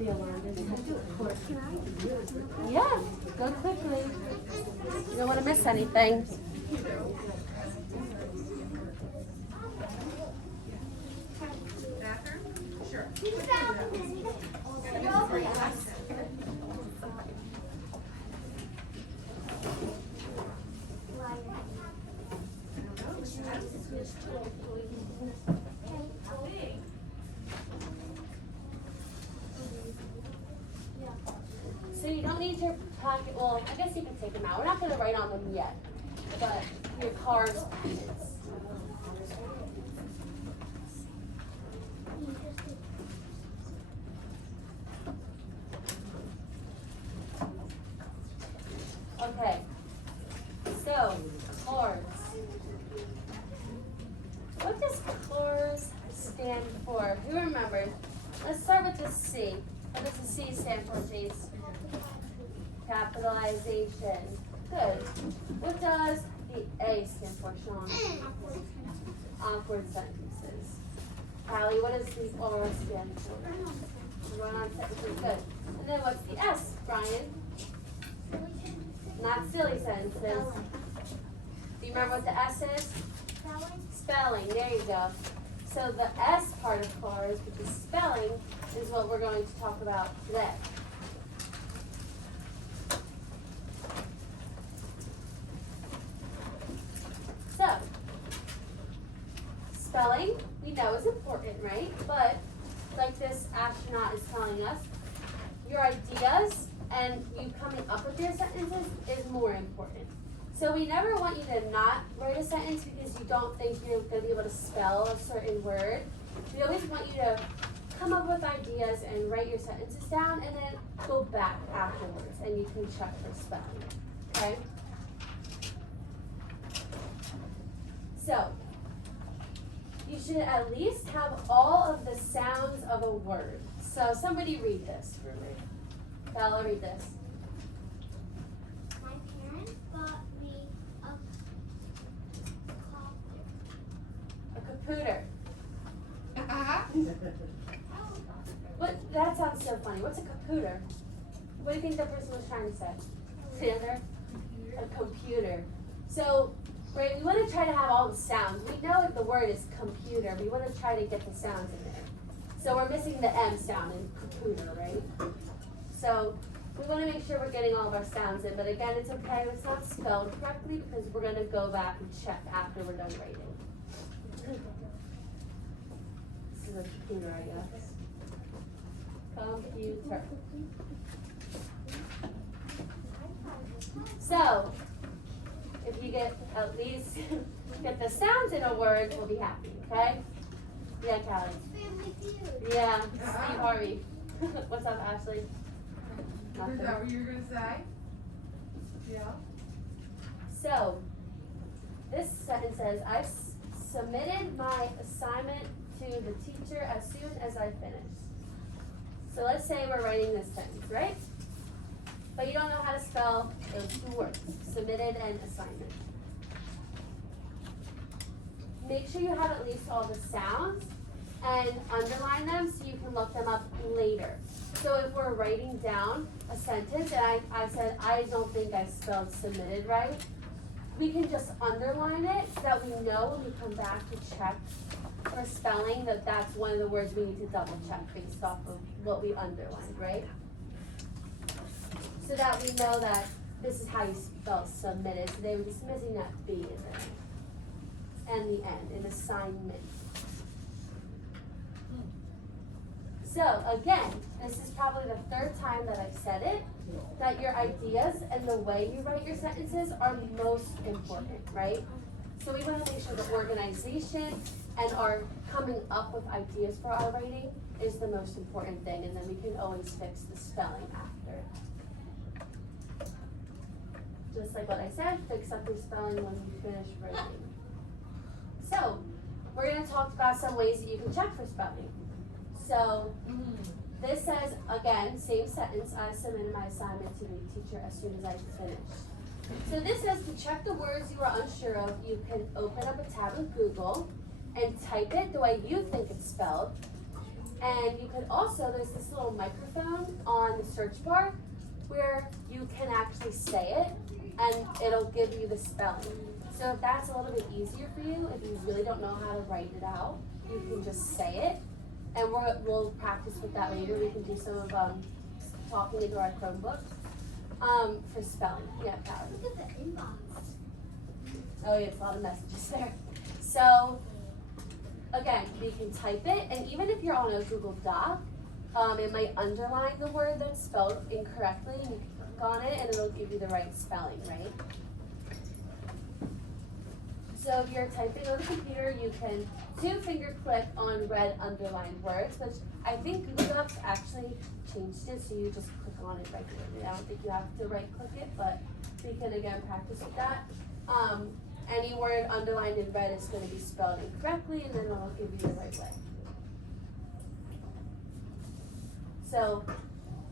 be alarmed. Yeah, go quickly. You don't want to miss anything. So you don't need your pocket, well, I guess you can take them out. We're not going to write on them yet, but your car's pockets. Okay, so cars. What does cars stand for? Who remembers? Let's start with the C. What does the C stand for, Jace? Capitalization. Good. What does the A stand for, Sean? Awkward sentences. Callie, what does the R stand for? Run-on sentences. Good. And then what's the S, Brian? Not silly sentences. Do you remember what the S is? Spelling. There you go. So the S part of cars, which is spelling, is what we're going to talk about today. So, spelling, we know is important, right? But, like this astronaut is telling us, your ideas and you coming up with your sentences is more important. So we never want you to not write a sentence because you don't think you're going to be able to spell a certain word. We always want you to come up with ideas and write your sentences down and then go back afterwards and you can check for spelling, okay? So, you should at least have all of the sounds of a word. So somebody read this for me. Bella, read this. My parents bought me a A caputer. What? That sounds so funny. What's a caputer? What do you think that person was trying to say? Sander? A computer. So, right, we want to try to have all the sounds. We know that the word is computer. We want to try to get the sounds in there. So we're missing the M sound in caputer, right? So we want to make sure we're getting all of our sounds in. But again, it's okay if it's not spelled correctly because we're going to go back and check after we're done writing. This is a computer, I guess. Computer. So, if you get at least get the sounds in a word, we'll be happy, okay? Yeah, Callie. Family Feud. Yeah, Steve Harvey. What's up, Ashley? Is that what you were going to say? Yeah. So, this sentence says, I submitted my assignment to the teacher as soon as I finished. So let's say we're writing this sentence, right? But you don't know how to spell those two words, submitted and assignment. Make sure you have at least all the sounds and underline them so you can look them up later. So if we're writing down a sentence and I said, I don't think I spelled submitted right, we can just underline it so that we know when we come back to check for spelling that that's one of the words we need to double check based off of what we underlined, right? So that we know that this is how you spell submitted. So they were just missing that B in there. And the N in assignment. So again, this is probably the third time that I've said it, that your ideas and the way you write your sentences are most important, right? So we want to make sure the organization and our coming up with ideas for our writing is the most important thing, and then we can always fix the spelling after. Just like what I said, fix up your spelling when you finish writing. So, we're going to talk about some ways that you can check for spelling. So, this says, again, same sentence, I submitted my assignment to the teacher as soon as I finished. So this says to check the words you are unsure of, you can open up a tab in Google and type it the way you think it's spelled, And you could also, there's this little microphone on the search bar where you can actually say it and it'll give you the spelling. So if that's a little bit easier for you, if you really don't know how to write it out, you can just say it. And we'll practice with that later. We can do some of talking into our Chromebook for spelling. Yeah, Callie. Look at the inbox. Oh yeah, it's a lot of messages there. So again, you can type it, and even if you're on a Google Doc, it might underline the word that's spelled incorrectly, and you can click on it, and it'll give you the right spelling, right? So if you're typing on the computer, you can two-finger click on red underlined words, which I think Google Docs actually changed it, so you just click on it regularly. I don't think you have to right-click it, but we can again practice with that. Any word underlined in red is going to be spelled incorrectly, and then it'll give you the right way. So,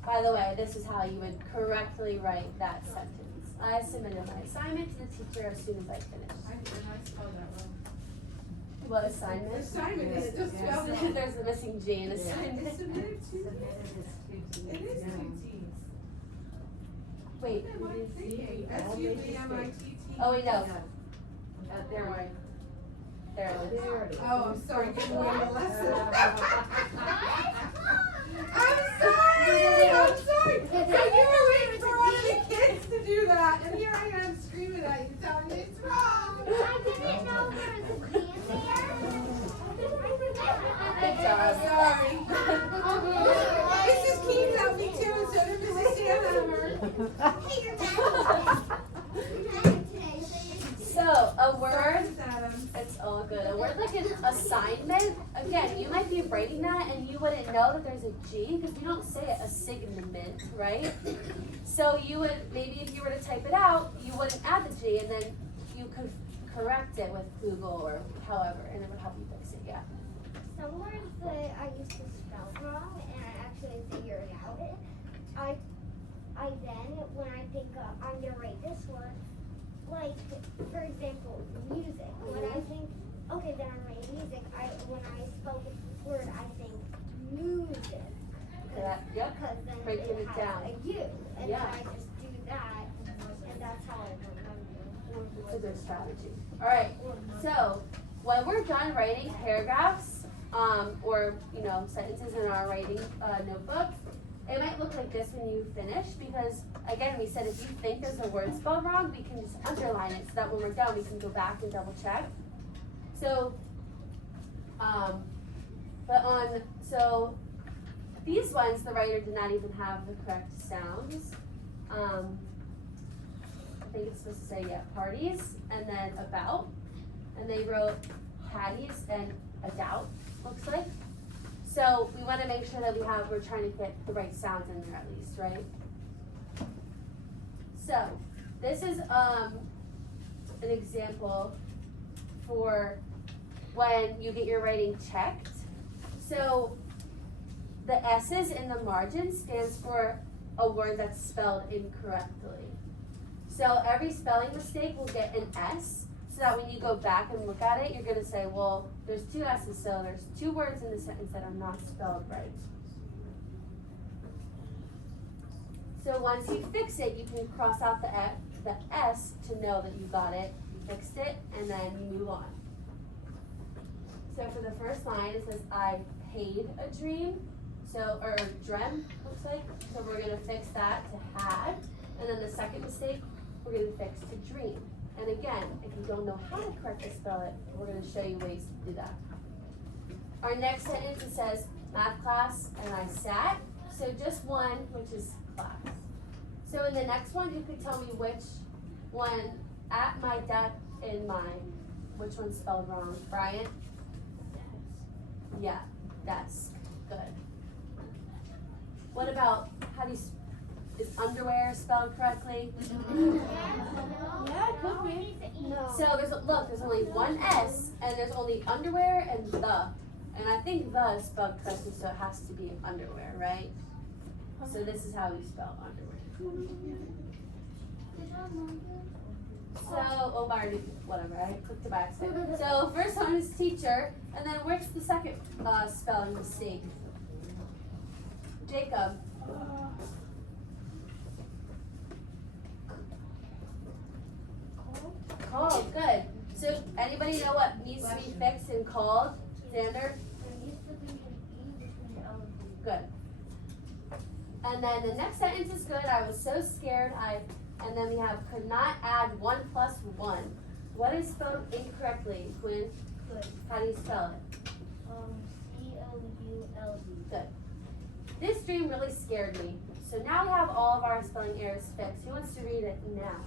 by the way, this is how you would correctly write that sentence. I submitted my assignment to the teacher as soon as I finished. I spelled that wrong. What assignment? Assignment is just spelled wrong. There's a missing G in assignment. It's submitted to. It is two T's. Wait. What am I thinking? S-U-B-M-I-T-T. Oh wait, no. There we go. There it is. There it is. Oh, I'm sorry, give me a lesson. What? I'm sorry. So you were waiting for one of the kids to do that, and here I am screaming at you, telling you it's wrong. I didn't know there was a G in Good there. job. Mrs. Keene helped me too, and so did Mrs. Stanhammer. Hey, you're bad. You're bad today, So a word, Miss Adams. it's all good. A word like an assignment. Again, you might be writing that and you wouldn't know that there's a G because we don't say it assignment, right? So you would maybe if you were to type it out, you wouldn't add the G, and then you could correct it with Google or however, and it would help you fix it. Yeah. Some words that I used to spell wrong, and I actually figured out it. I then, when I think I'm gonna write this word, like for example, music. When I think, okay, then I'm writing music. When I spell the word, I think music. Yep. Because then Breaking it it has down. a U, and Yeah. then I just do that, and that's how I remember. It's a good strategy. All right. So when we're done writing paragraphs, or sentences in our writing notebook, it might look like this when you finish because again we said if you think there's a word spelled wrong, we can just underline it so that when we're done we can go back and double check. So, so these ones the writer did not even have the correct sounds. I think it's supposed to say parties and then about, and they wrote patties and a doubt, looks like. So we want to make sure that we're trying to get the right sounds in there at least, right? So this is an example for when you get your writing checked. So the S's in the margin stands for a word that's spelled incorrectly. So every spelling mistake will get an S, so that when you go back and look at it, you're gonna say, well, there's two S's, so there's two words in the sentence that are not spelled right. So once you fix it, you can cross out the S to know that you got it, you fixed it, and then you move on. So for the first line, it says, I paid a dream, or drem, looks like. So we're gonna fix that to had, and then the second mistake, we're gonna fix to dream. And again, if you don't know how to correctly spell it, we're going to show you ways to do that. Our next sentence, it says, math class, and I sat. So just one, which is class. So in the next one, you could tell me which one, at my desk, in my, which one's spelled wrong? Brian? Yeah, desk. Good. What about, is underwear spelled correctly? Yeah, it could be. No. So there's only one S, and there's only underwear and the. And I think the is spelled correctly, so it has to be underwear, right? So this is how we spell underwear. So, Marty, whatever, I clicked it by accident. So first one is teacher, and then where's the second spelling mistake? Jacob. Called, good. So anybody know what needs to be fixed and called? Xander? Good. And then the next sentence is good. I was so scared. And then we have could not add 1 plus 1. What is spelled incorrectly, Quinn? Good. How do you spell it? C-O-U-L-D. Good. This dream really scared me. So now we have all of our spelling errors fixed. Who wants to read it now?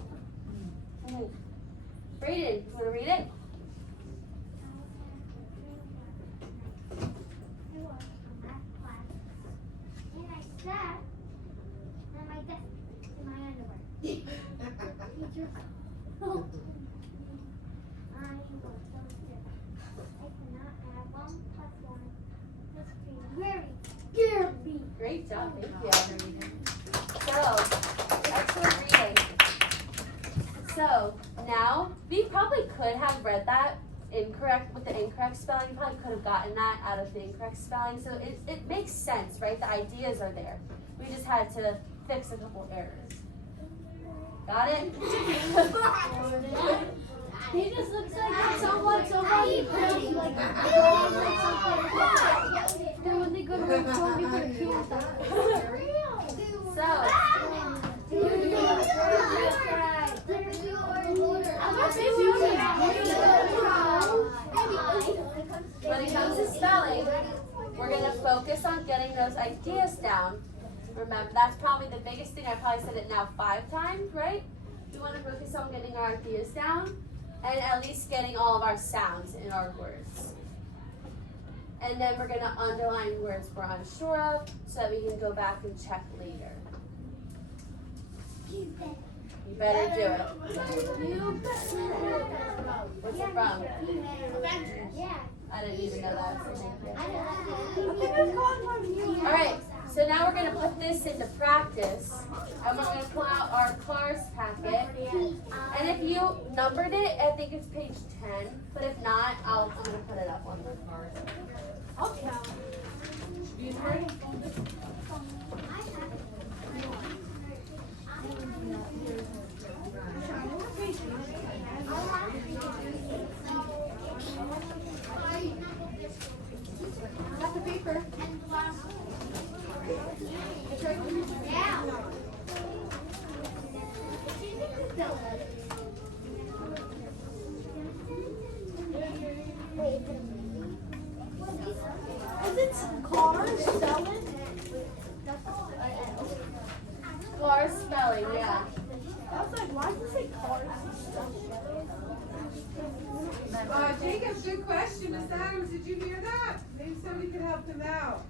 Brayden, you want to read it? I was in math class, and I sat on my desk in my underwear. Teacher told me I was so scared. I cannot add 1 plus 1. This dream very scared me. Great job, thank you. So, excellent reading. So, now, we probably could have read that incorrect with the incorrect spelling. You probably could have gotten that out of the incorrect spelling. So it makes sense, right? The ideas are there. We just had to fix a couple errors. Got it? He just looks like someone like then when they go to work, they put a can When it comes to spelling, we're going to focus on getting those ideas down. Remember, that's probably the biggest thing. I probably said it now 5 times, right? We want to focus on getting our ideas down and at least getting all of our sounds in our words. And then we're going to underline words we're unsure of so that we can go back and check later. You better do it. What's it from? Yeah. I didn't even know that, so thank you. I All right, so now we're going to put this into practice, and we're going to pull out our cars packet. And if you numbered it, I think it's page 10, but if not, I'm going to put it up on the card. I'll count. Got the paper. It's right here. Yeah. Is it cars spelling? Cars spelling, yeah. I was like, why does it say cars Jacob, good question. Miss Adams, did you hear that? Maybe somebody could help him out.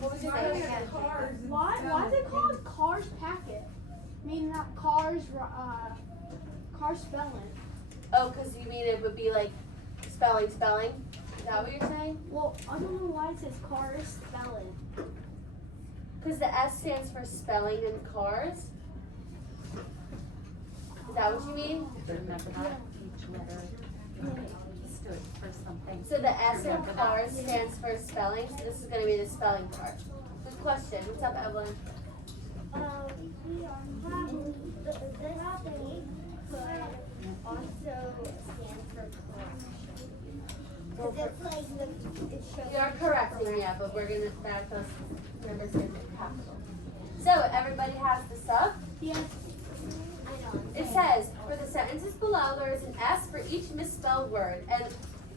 What was your Why name? they have cars and Why is it called cars packet? Meaning not cars spelling. Oh, because you mean it would be like spelling? Is that what you're saying? Well, I don't know why it says cars spelling. Because the S stands for spelling in cars. Is that what you mean? Remember that each letter stood for something. So the S in cars stands for spelling. So this is going to be the spelling part. Good question. What's up, Evelyn? The thing could also stand for cars. Because it's like it shows. We are correcting, yeah, but we're going to back those numbers in capital. So everybody has this up. Yes. I know. It says, for the sentences below, there is an S for each misspelled word. And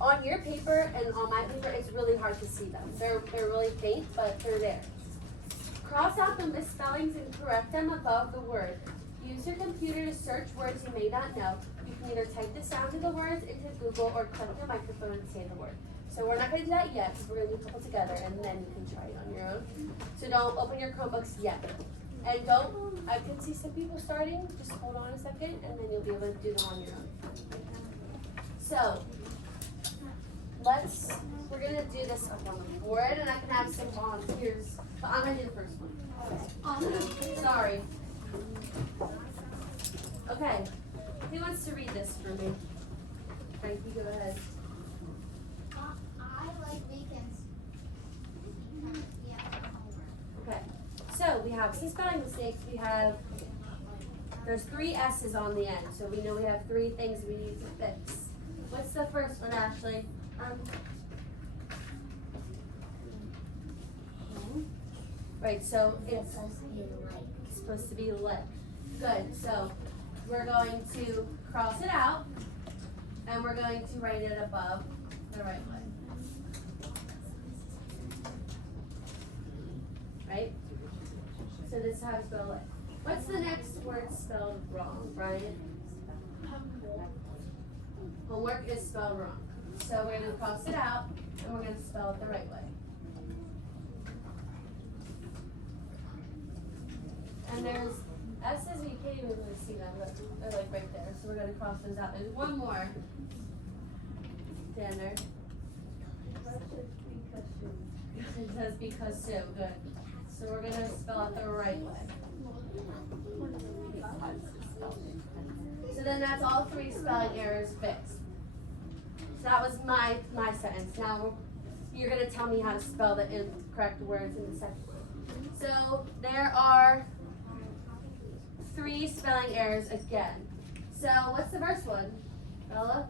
on your paper and on my paper, it's really hard to see them. They're really faint, but they're there. Cross out the misspellings and correct them above the word. Use your computer to search words you may not know. You can either type the sound of the words into Google or click the microphone and say the word. So we're not going to do that yet because we're going to do a couple together and then you can try it on your own. So don't open your Chromebooks yet. And I can see some people starting. Just hold on a second and then you'll be able to do them on your own. So, we're going to do this up on the board and I can have some volunteers. But I'm going to do the first one. Sorry. Okay. Who wants to read this for me? Frankie, go ahead. I like weekends. Yeah, homework. Okay. have some spelling mistakes. There's 3 S's on the end, so we know we have 3 things we need to fix. What's the first one, Ashley? Right, so it's supposed to be lit. Good, so we're going to cross it out, and we're going to write it above the right way. Right? So this is how to spell it. What's the next word spelled wrong, Brian? Homework is spelled wrong. So we're going to cross it out, and we're going to spell it the right way. And there's S's, you can't even really see them, but they're like right there. So we're going to cross those out. There's one more. Standard. It says because so, good. So we're going to spell it the right way. So then that's all 3 spelling errors fixed. So that was my sentence. Now you're going to tell me how to spell the incorrect words in the second one. So there are 3 spelling errors again. So what's the first one, Bella?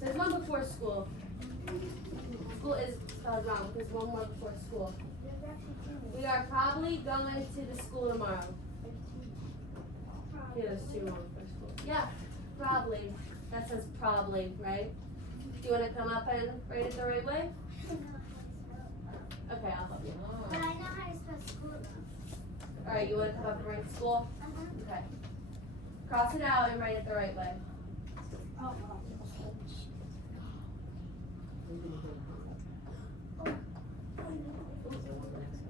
There's one before school. School is spelled wrong. There's one more before school. We are probably going to the school tomorrow. Yeah, there's 2 more before school. Yeah, probably. That says probably, right? Do you want to come up and write it the right way? Okay, I'll help you. But I know how to spell school. Alright, you want to come up and write school? Okay. Cross it out and write it the right way.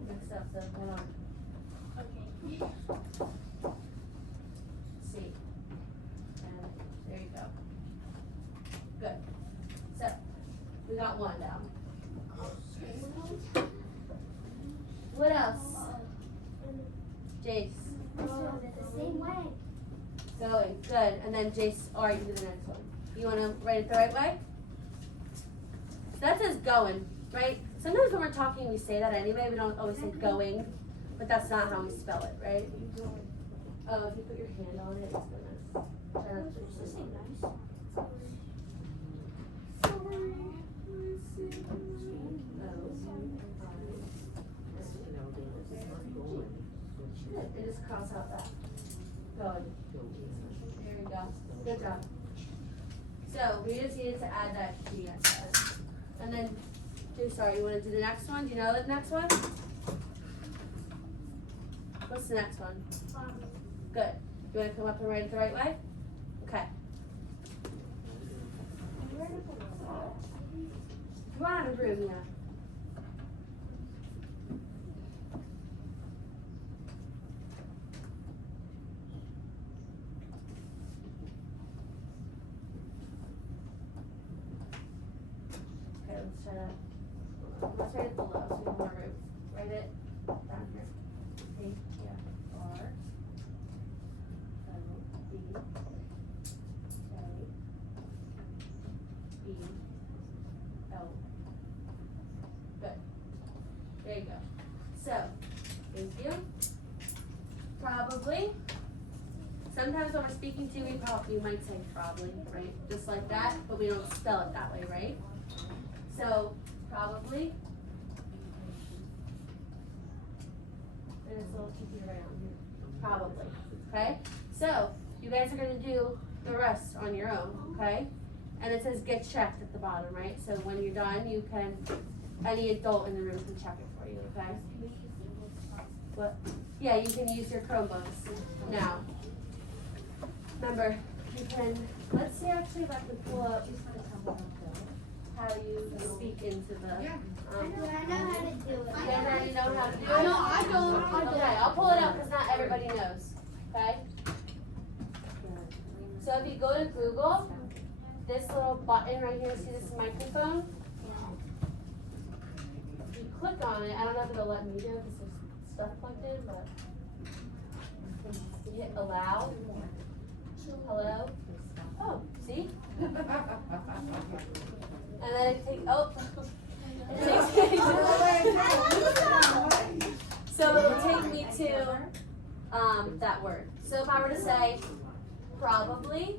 Mixed up, so hold on. C. And there you go. Good. So, we got 1 down. What else? Jace. The same way. Going. Good. And then Jace, alright, you do the next one. You want to write it the right way? So that says going, right? Sometimes when we're talking, we say that anyway. We don't always say going, but that's not how we spell it, right? Oh, if you put your hand on it, it's gonna try not to push the nice. They just cross out that. Going. There we go. Good job. So we just needed to add that G at the end. And then, sorry, you want to do the next one? Do you know the next one? What's the next one? Good. You want to come up and write it the right way? Okay. Come on out of the room, yeah. Okay, let's try that. Let's write it below so we have more room. Write it down here. A-R-O-D-K. E-L. Good. There you go. So, thank you. Probably. Sometimes when we're speaking to you, we might say probably, right? Just like that, but we don't spell it that way, right? So, probably. There's a little tricky around here. Probably. Okay? So, you guys are going to do the rest on your own, okay? And it says get checked at the bottom, right? So when you're done, you can, any adult in the room can check it for you, okay? What? Yeah, you can use your Chromebooks now. Remember, you can, let's see actually if I can pull up how you speak into the, I know how to do it. you guys already know how to do it? I know, I don't. Okay, I'll pull it up because not everybody knows, okay? So if you go to Google, this little button right here, see this microphone? You click on it, I don't know if it'll let me do it because there's stuff plugged in, but you hit allow. Hello? Oh, see? And then it takes, oh, So it will take me to that word. So if I were to say probably,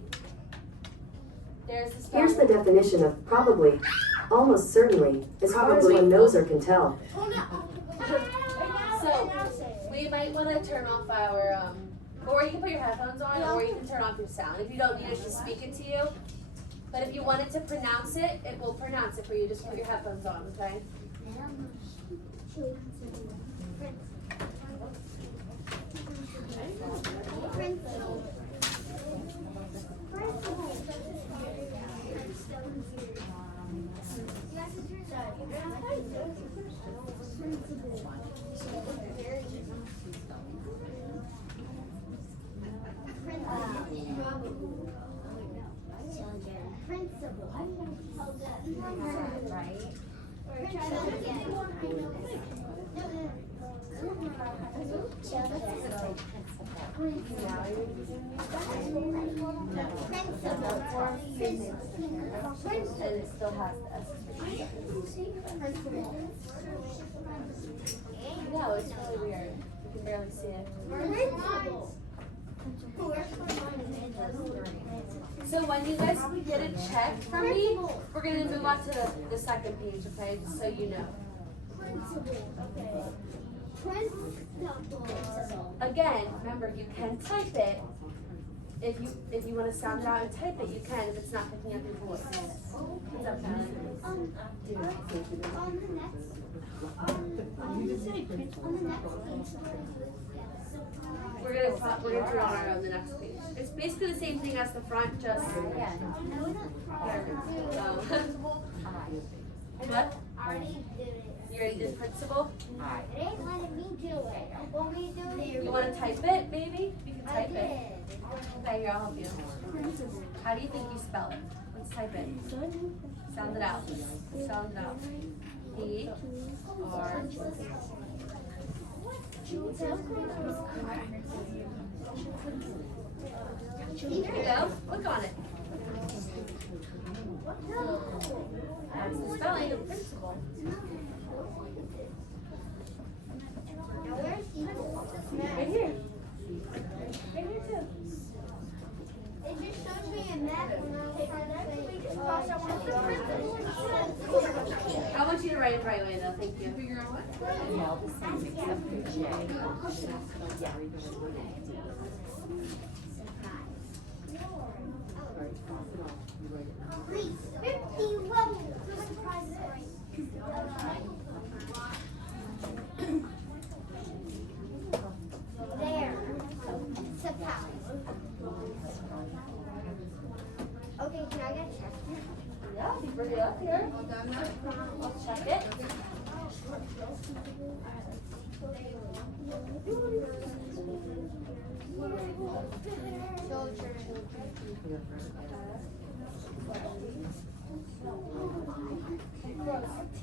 there's the spelling. Here's the definition of probably. Almost certainly is probably one knows or can tell. So we might want to turn off our or you can put your headphones on, or you can turn off your sound. If you don't need us to speak it to you. But if you wanted to pronounce it, it will pronounce it for you. Just put your headphones on, okay? And it still has the S. No, it's really weird. You can barely see it. So when you guys get a check from me, we're gonna move on to the second page, okay? Just so you know. Again, remember you can type it. If you want to sound it out and type it, you can. If it's not picking up your voice, it's up to We're gonna do it on our own the next page. It's basically the same thing as the front, just Yeah. What? I already did it. You already did principal? It ain't letting me do it. Want me to do it? You want to type it, maybe? You can I type did. it. Okay, here, I'll help you. How do you think you spell it? Let's type it. Sound it out. Sound it out. P R. Here we go. Look on it. That's the spelling of principal. Right here. Right here too. It just shows me a map when I was trying to say, I want you to write it the right way though, thank you. Figure out what? Yeah, the same except for J. Yeah. Please, 50 levels. There. It's a palace. Okay, can I get a check? Yeah, you bring it up here. I'll check it.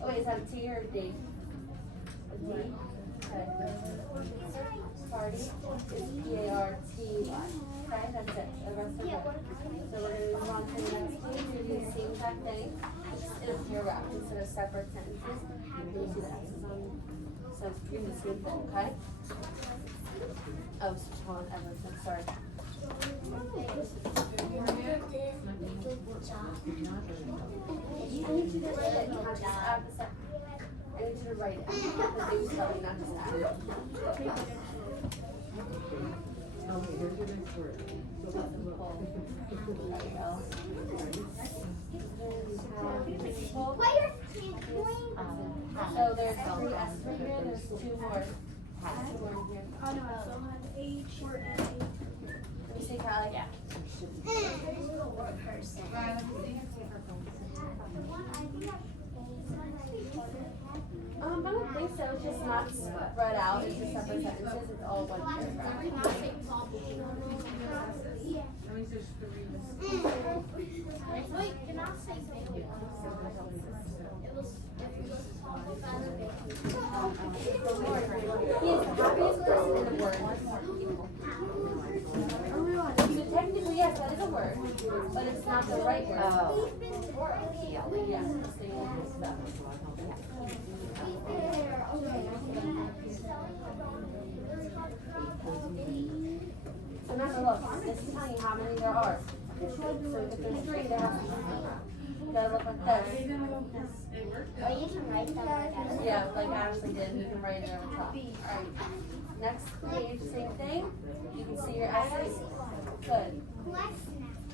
Oh wait, is that a T or a D? A D? Okay. Party is P-A-R-T-Y. Okay, that's it. The rest of it. So we're gonna move on to the next page. We're gonna do the same exact thing. It'll be wrapped instead of separate sentences. You'll see the X's on. So it's gonna be the same thing, okay? Oh, switch on everything. Sorry. I need you to write it, not just add the second. I need you to write it. Because they was telling me not just add it. Okay, here's your next word. So what's the There you go. Player can't point. So there's 3 S's in here, there's 2 more. 2 more in here. Oh no, so I'm at H or A. Let me see, Kylie. Yeah. I don't think so. It's just not spread out into separate sentences. It's all one paragraph. Wait, can I say something? He is the happiest person in the world. So technically, yes, that is a word. word, but it's not the right word. Oh. Yeah, so you use that. So remember, look, this is telling you how many there are. So if there's 3, there has to be 3. You gotta look like this. Or you can write them together. Yeah, like Ashley did, you can write it on the top. Alright, next page, same thing. You can see your S's. Good.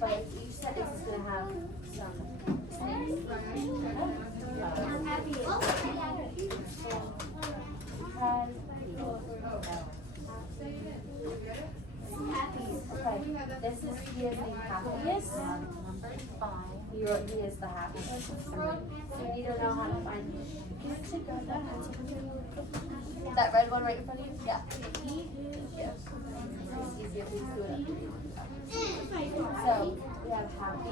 But each sentence is gonna have some space. Okay, this is, he is the happiest. Number 5. He is the happiest. So you need to know how to find. Can you actually grab that pencil? That red one right in front of you? Yeah. Yeah. It's easy if we do it up here. So we have happy.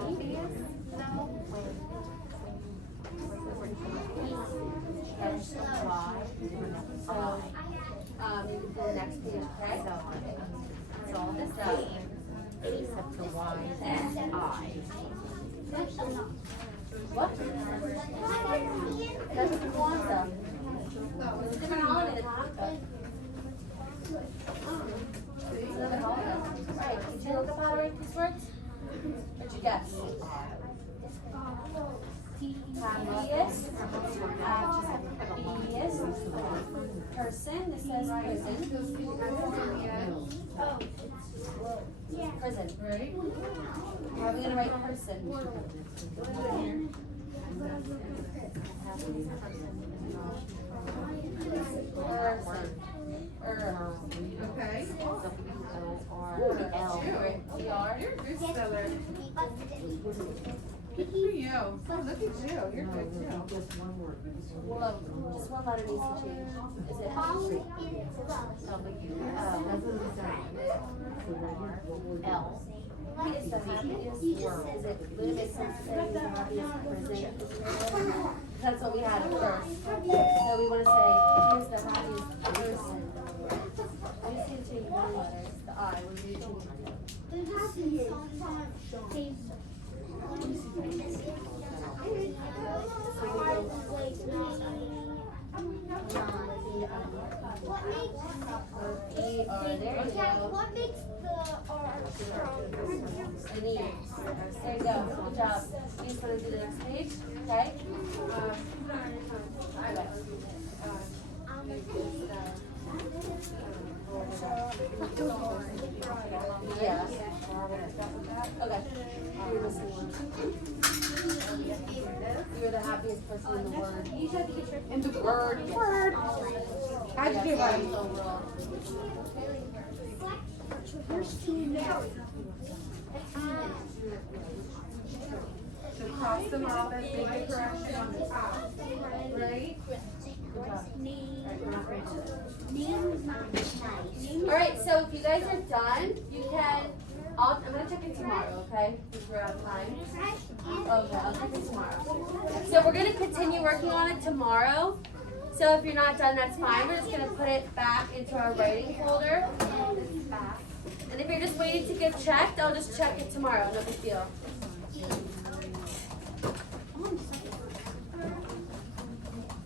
There's the Y. So you can do the next page, okay? It's all the same, except the Y and I. What? That's what you want though. It's a different holiday than Hanukkah. It's another holiday. Right, did you look up how to write these words? What'd you guess? Happiest, happiest person, this says prison. Prison. Right? How are we gonna write person? Okay. L. E-R. You're a good speller. Good for you. Oh, look at you. You're good too. Just one word. Well, just one letter needs to change. Is it W. L. He is the happiest world. Is it, would it make sense to say he's the happiest person? That's what we had at first. So we want to say he is the happiest person. I just need to change one letter. The I. What do you change? E-R. There you go. What makes the R strong? An E. There you go. Good job. You just want to do the next page, okay? Yeah. Okay. You're missing one. You're the happiest person in the world. In the word. How'd you do, buddy? Overall. So cross them off and make a correction on the top. Right? Alright, so if you guys are done, you can, I'm gonna check in tomorrow, okay? Because we're out of time. Okay, I'll check in tomorrow. So we're gonna continue working on it tomorrow. So if you're not done, that's fine. We're just gonna put it back into our writing folder. And if you're just waiting to get checked, I'll just check it tomorrow, no big deal.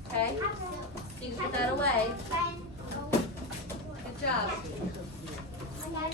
Okay? So you can put that away. Good job. I